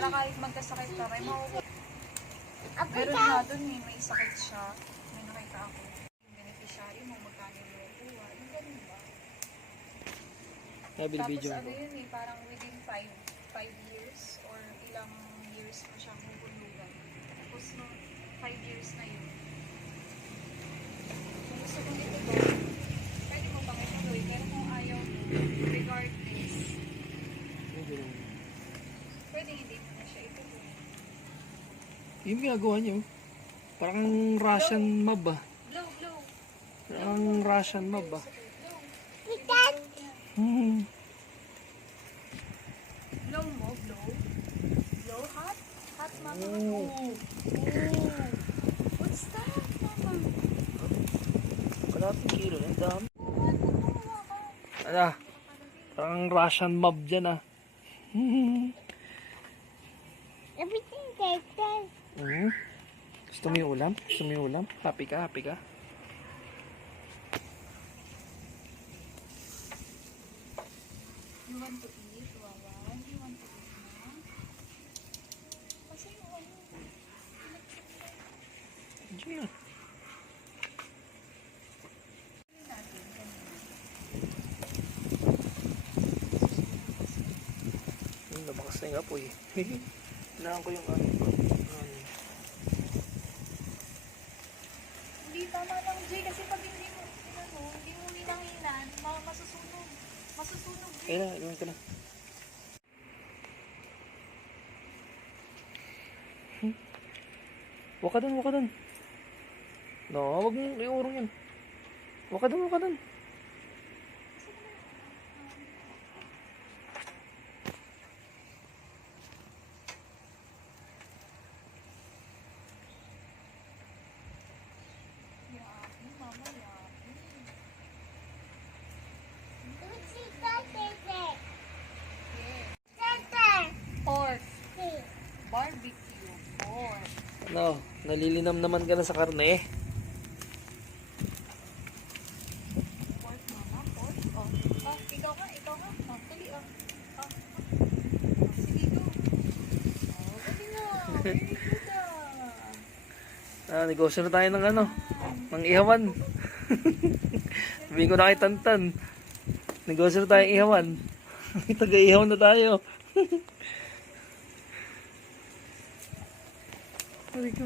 Para kahit magkasakit ka, may mauwi. Meron nga dun eh, may sakit siya. May nakita ako. Yung beneficiary mo, magkano yung makukuha. Yung ganun ba? Tapos ano yun eh, parang within 5 years or ilang years mo siyang huhulugan. Tapos no, 5 years na yun. Kung gusto mo nito ba, pwede mo pang ituloy. Pero kung ayaw mo, regardless, pwede hindi mo na siya ituloy. Yung ginagawa niyo, parang Russian mob ah. Blow, blow. Parang Russian mob ah. Blow. Blow mo, blow. Blow, hot? Hot, mama. Oh. What's that, mama? Kalating kilo, ang dami. Ano? Parang Russian mob dyan ah. Everything like that. Gusto mo yung ulam? Gusto mo yung ulam? Happy ka? Happy ka? You want to eat, Wawan? You want to eat na? Kasi yung ano, Diyan na. natin kanina. Labakas na yung apoy. Kailangan ko yung ano. Hindi tama lang, Jay, kasi pag hindi mo, hindi mo hinahinan, masusunog. Masusunog, Jay. Kaya na, iwan ka na. Waka dun, waka dun. No, wag mong iurong yan. Waka dun, waka dun. Yapi, mama, yapi. What's that, baby? Yeah. That. Pork. Barbecue. Pork. No, nalilinam naman ka na sa karne. Pork, mama, pork. Oh, ikaw nga. Oh, tuloy, oh. Oh. Sige, go. Oh, galing na. Very good, Negosyo na tayo ng ano, ng ihawan. Sabihin ko na kay Tantan. Negosyo na tayo ng ihawan. Taga-ihaw na tayo. Sabi ko.